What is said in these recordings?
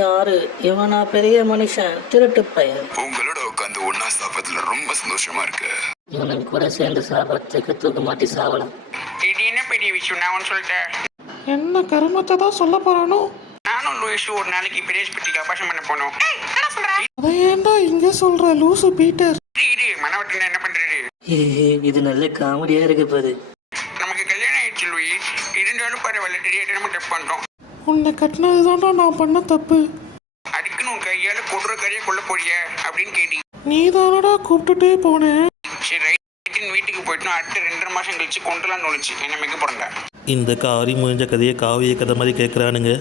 யாரு இவனா? பெரிய மனுஷன், திருட்டு பையன். உங்களோட உட்காந்து ஒன்னா சாப்பிடறதுல ரொம்ப சந்தோஷமா இருக்கு. இவனுக்கு கூட சேர்ந்து சாப்பிடறதுக்கு தூக்க மாட்டி சாவலாம். இது என்ன பெரிய விஷயம்? நான் சொல்லிட்டேன். என்ன கருமத்தை தான் சொல்ல போறானோ? நானும் லூயிஸும் ஒரு நாளைக்கு பிரேஷ் பட்டிக்கு அபாஷம் பண்ண போனோம். அதை ஏன்டா இங்க சொல்ற லூசு பீட்டர்? இது மனவட்டின என்ன பண்றது? இது நல்ல காமெடியா இருக்கு பாரு. நமக்கு கல்யாணம் ஆயிடுச்சு லூயிஸ். இருந்தாலும் பரவாயில்ல, தெரியாத நம்ம டெப் பண்றோம். உன்னை கட்டினதுதான்டா நான் பண்ண தப்பு. அதுக்குன்னு உன் கையால கொடுற கரையை கொல்ல போறிய அப்படின்னு கேட்டி. நீ தானடா கூப்பிட்டுட்டே போனேன். சரி ரைட்டின் வீட்டுக்கு போயிட்டு அடுத்த 2.5 மாசம் கழிச்சு கொண்டுலாம் தோணுச்சு. என்ன மிக போறேன்டா. இந்த காரி முயஞ்ச கதையை காவிய கதை மாதிரி கேட்குறானுங்க.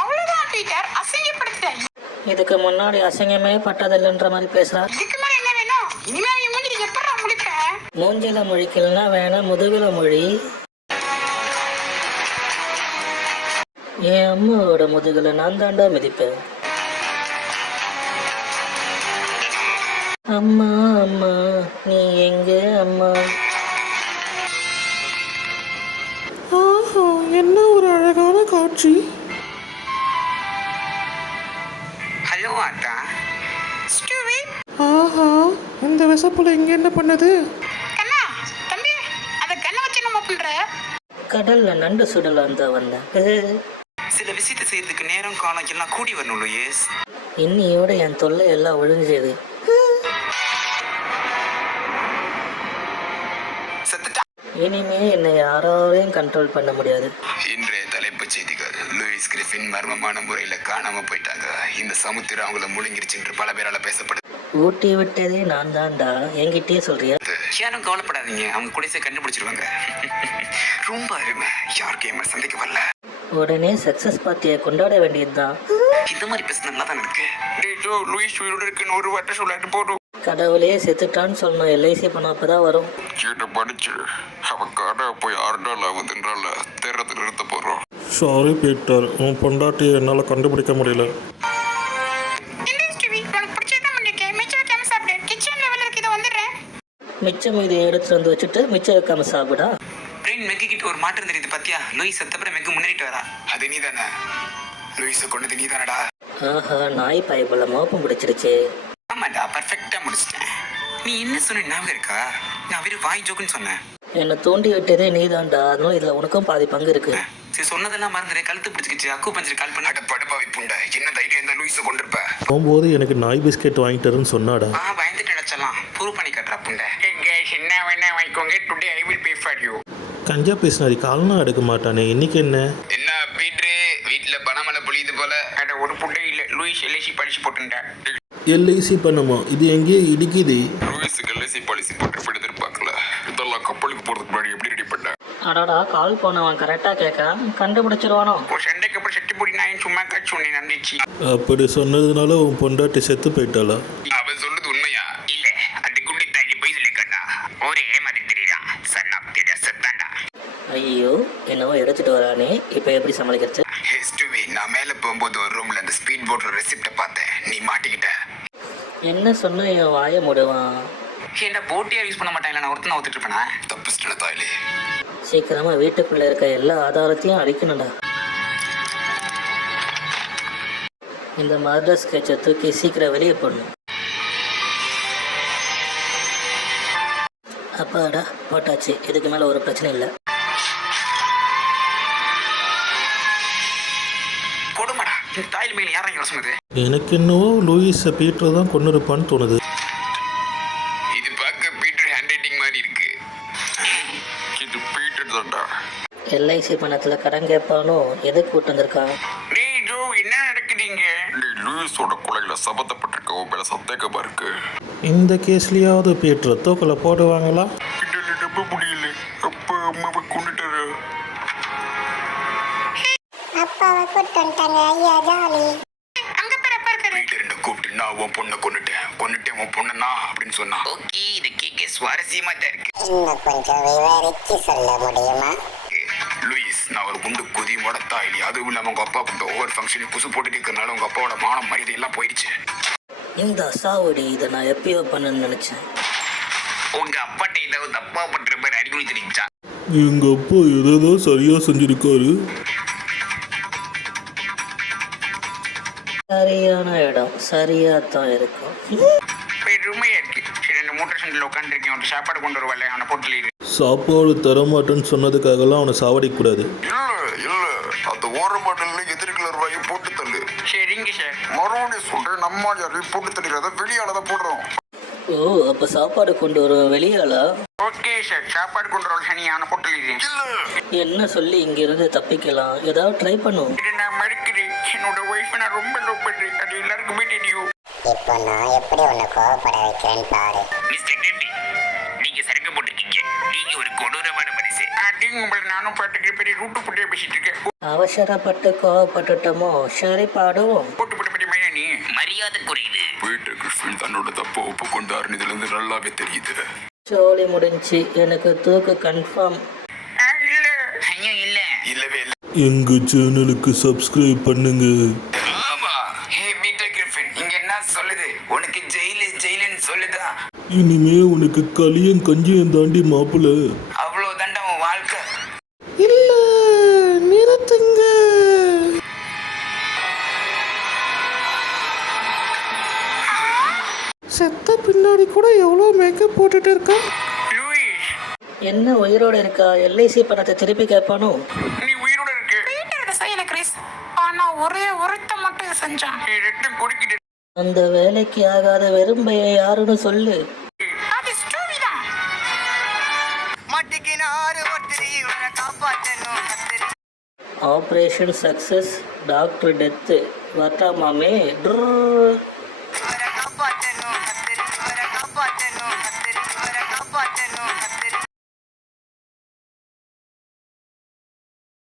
அவ்வளவுதான் பீட்டர், அசிங்கப்படுத்திட்டாய். இதுக்கு முன்னாடி அசிங்கமே பட்டதில்லைன்ற மாதிரி பேசுறா. இதுக்கு மேல என்ன வேணும்? இனிமே நீ மூஞ்சி எப்படா முழிப்ப? மூஞ்சில முழிக்கலன்னா வேணா முதுகுல மொழி. என் அம்மாவோட முதுகுல நான் தாண்டா மிதிப்பேன். அம்மா அம்மா நீ எங்க அம்மா? ஆஹா, என்ன ஒரு அழகான காட்சி. ஹலோ ஆட்டா. ஸ்டூவி. ஆஹா, இந்த விசப்புல இங்க என்ன பண்ணுது? கண்ணா தம்பி, அந்த கண்ணை வச்சு நம்ம பண்ற. கடல்ல நண்டு சுடலாம் தான் வந்தேன். சில விஷயத்தை செய்யறதுக்கு நேரம் காலம் எல்லாம் கூடி வரணும் லூயிஸ். இன்னியோட என் தொல்லை எல்லாம் ஒழிஞ்சது. செத்துட்டா. இனிமே என்னை யாராலையும் கண்ட்ரோல் பண்ண முடியாது. இன்றைய தலைப்புச் செய்திகள்: லூயிஸ் கிரிஃபின் மர்மமான முறையில காணாம போயிட்டாங்க. இந்த சமுத்திரம் அவங்கள முழுங்கிருச்சு என்று பல பேரால பேசப்படுது. ஊட்டி விட்டதே நான் தான்டா. என்கிட்டயே சொல்றியா? யாரும் கவலைப்படாதீங்க, அவங்க குடிசை கண்டுபிடிச்சிருவாங்க. ரொம்ப அருமை. யார் கேமர் சந்தைக்கு வரல. உடனே சக்சஸ் பார்ட்டியை கொண்டாட வேண்டியதுதான். இந்த மாதிரி பேச நல்லா தான் இருக்கு. லூயிஸ் உயிரோட இருக்குன்னு ஒரு வார்த்தை சொல்லாட்டு போதும். கடவுளே செத்துட்டான்னு சொல்லணும். எல்ஐசி பணம் அப்பதான் வரும். கேட்ட படிச்சு அவன் கடை போய் 6 நாள் ஆகுதுன்றால தேர்றதை நிறுத்த போறோம். சாரி பீட்டர், உன் பொண்டாட்டியை என்னால் கண்டுபிடிக்க முடியல. மிச்சம் மீதி எடுத்துட்டு வந்து வச்சுட்டு மிச்சம் வைக்காம சாப்பிடா. பிரெயின் மெக்கிட்டு ஒரு மாற்றம் தெரியுது பாத்தியா? லூயிஸ் செத்தப்பறம் மெக்கு முன்னேறிட்டு வரா. அது நீ தானே? லூயிஸை கொண்டது நீ தானடா? ஆஹா, நாய் பைப்பில் மோப்பம் பிடிச்சிருச்சு. ஆமாடா, பர்ஃபெக்டா முடிச்சிட்டேன். நீ என்ன சொன்ன ஞாபகம் இருக்கா? நான் வெறும் வாய் ஜோக்குன்னு சொன்னேன். என்னை தூண்டி விட்டதே நீ தான்டா. அதனால இதுல உனக்கும் பாதி பங்கு இருக்கு. சரி, சொன்னதெல்லாம் மறந்துடு. கழுத்து பிடிச்சிக்கிச்சு. அக்கு பஞ்சர் கால் பண்ண. படுபாவி புண்டை, என்ன தைரியம் இருந்தா லூயிஸை கொண்டிருப்ப? போகும்போது எனக்கு நாய் பிஸ்கெட் வாங்கிட்டாருன்னு சொன்னாடா. பயந்துட்டு அடைச்சலாம். ப்ரூவ் பண்ணி கட்டுறா புண்டை. என்ன வேணா வாங்கிக்கோங்க. Today I will pay for you. கஞ்சா பேசினாரி கால்னா எடுக்க மாட்டானே. இன்னைக்கு என்ன பீட்ரு வீட்டுல பணமலை பொழியுது போல. அட ஒரு புண்டை இல்ல. லூயிஸ் எல்ஐசி பாலிசி போட்டுட்டா. எல்ஐசி பண்ணுமா? இது எங்கேயே இடிக்குது. லூயிஸுக்கு எல்ஐசி பாலிசி போட்டு எடுத்திருப்பாங்கல்ல. இதெல்லாம் கப்பலுக்கு போறதுக்கு முன்னாடி எப்படி ரெடி பண்ண? அடாடா, கால் போனவன் கரெக்டா கேட்கறான். கண்டுபிடிச்சிருவானோ? ஒரு சண்டைக்கு அப்புறம் செட்டு போடி நான் சும்மா காட்சி ஒண்ணு நம்பிச்சு. அப்படி சொன்னதுனால உன் பொண்டாட்டி செத்து போயிட்டாளா? அவன் சொல்றது உண்மையா? இல்ல, அது குண்டி தாண்டி போய் சொல்லிக்கண்டா. ஒரே மாதிரி தெரியுதான். Son of the செத்தாண்டா. ஐயோ, என்னவோ எடுத்துட்டு வரானே. இப்ப எப்படி சமாளிக்கிறது? நான் மேல போகும்போது ஒரு ரூம்ல அந்த ஸ்பீட் போட்ல ரெசிப்ட பார்த்தேன். நீ மாட்டிக்கிட்ட. என்ன சொன்ன என் வாய முடுவான். என்ன போட்டியா யூஸ் பண்ண மாட்டாங்க. நான் ஒருத்தனை ஒத்துட்டு இருப்பேனா? தப்பிச்சிட்டல தாயிலே. சீக்கிரமா வீட்டுக்குள்ள இருக்க எல்லா ஆதாரத்தையும் அழிக்கணும்டா. இந்த மர்டர் ஸ்கெட்சை தூக்கி சீக்கிரம் வெளியே போடணும். அப்பாடா, போட்டாச்சு. இதுக்கு மேல ஒரு பிரச்சனை இல்லை. கொடுமாடா. இந்த தாயில் மேல யாரும் இங்க சொன்னது? எனக்கு என்னவோ லூயிஸை பீட்டர் தான் கொண்டு இருப்பான்னு தோணுது. இது பார்க்க பீட்டர் ஹேண்ட் ரைட்டிங் மாதிரி இருக்கு. இது பீட்டர் தான்டா. எல்ஐசி பணத்துல கடன் கேட்பானோ? எதுக்கு கூட்டு வந்திருக்கான்? டேய் ஜோ, என்ன நடக்குதுங்க? லூயிஸோட கொலையில சம்பந்தப்பட்டிருக்க உன் மேல சந்தேகமா இருக்கு. இந்த கேஸ்லயாவது பீட்டர் தூக்கல போடுவாங்களா? நம்ப முடியல. அப்பா அம்மாவை கொண்டுட்டாரு. அப்பாவை கூட்டு வந்துட்டாங்க. ஐயா ஜாலி. அங்க பேர் அப்பா இருக்காரு. பீட்டர் கூப்பிட்டு நான் உன் பொண்ணை கொண்டுட்டேன் உன் பொண்ணனா அப்படின்னு சொன்னா. ஓகே, இது கேட்க சுவாரஸ்யமா தான் இருக்கு. இன்னும் கொஞ்சம் விவரிச்சு சொல்ல முடியுமா? லூயிஸ், நான் ஒரு குண்டு குதி முடத்தா இல்லையா? அதுவும் இல்லாம உங்க அப்பா ஒவ்வொரு ஃபங்க்ஷனையும் புசு போட்டுட்டு இருக்கிறனால உங்க அப்பாவோட மானம் மரியாதை எல்லாம் போயிடுச்சு. இந்த சாவடி இதை நான் எப்பயோ பண்ணணும்னு நினைச்சேன். உங்க அப்பாட்ட ஏதாவது தப்பா பண்ற மாதிரி அறிகுறி தெரிஞ்சா? எங்க அப்பா எதாவது சரியா செஞ்சிருக்காரு. சரியான இடம் சரியா தான் இருக்கும். பெருமையா இருக்கு. சரி, இந்த மோட்டர் சைக்கிள் உட்காந்துருக்கேன், ஒரு சாப்பாடு கொண்டு வருவாள், அவனை போட்டு. சாப்பாடு தரமாட்டேன்னு சொன்னதுக்காகலாம் அவனை சாவடிக்கக்கூடாது. இல்ல அந்த ஓர பாட்டில் எதிர்கல ரூபாயை போட்டு தள்ளு. சரிங்க சார். மறுபடியும் சொல்றேன், நம்ம யாரையும் போட்டு தள்ளிடாத, வெளியாலதான் போடுறோம். ஓ, அப்போ சாப்பாடு கொண்டு வருவேன் வெளியாளா? ஓகே சார், சாப்பாடு கொண்டு வருவாள் சனி, அவனை போட்டு. என்ன சொல்லி இங்கிருந்து தப்பிக்கலாம்? ஏதாவது ட்ரை பண்ணுவோம். இது நான் மறுக்கிறேன். என்னோட ஒய்ஃபை நான் ரொம்ப லவ் பண்றேன். அது எல்லாருக்குமே தெரியும். இப்போ நான் எப்படி உன்னை கோவப்பட வைக்கிறேன்னு பாரு. மிஸ்டர் கிரேவி, நீங்க சரக்கு போட்டிருக்கீங்க. நீங்க ஒரு கொடூரமான மனுஷன். அப்படிங்க உங்களை நானும் பாட்டுக்கு பெரிய ரூட்டு போட்டே பேசிட்டு இருக்கேன். அவசரப்பட்டு கோவப்பட்டுட்டோமோ? சரி, பாடுவோம். போட்டு போட்டு பெரிய மைனா நீ மரியாதை குறையுது. பீட்டர் கிறிஸ்டின் தன்னோட தப்ப ஒப்புக்கொண்டாருன்னு இதுல இருந்து நல்லாவே தெரியுது. ஜோலி முடிஞ்சு. எனக்கு தூக்கு கன்ஃபார்ம். இல்ல ஐயோ இல்ல. இல்லவே இல்ல. எங்கள் சேனலுக்கு சப்ஸ்கிரைப் பண்ணுங்க. ஆமா. ஹே பீட்டர் கிரிஃபின், இங்க என்ன சொல்லுது? உனக்கு ஜெயிலுன்னு சொல்லுதா? இனிமே உனக்கு களியும் கஞ்சியும் தாண்டி மாப்பிள்ள. அவ்வளவுதான்டா உன் வாழ்க்கை. இல்ல, நிறுத்துங்க. செத்த பின்னாடி கூட எவ்வளோ மேக்கப் போட்டுட்டு இருக்கா. லூயிஸ், என்ன உயிரோடு இருக்கா? எல்ஐசி பணத்தை திருப்பி கேட்பானோ? நீ உயிரோட இருக்கு. பீட்டர் செய்யல கிறிஸ், ஆனா ஒரே ஒருத்த மட்டும் செஞ்சான். நீ ரெண்டும் குடிக்கிட்டு. அந்த வேலைக்கு ஆகாத வெறும் பையன் யாருன்னு சொல்லு. அது ஸ்டோரி தான். மாட்டிக்கினாரு ஒருத்தரி, இவனை காப்பாத்தணும் கத்திரி. Operation success. Doctor death. வரட்டாமாமே.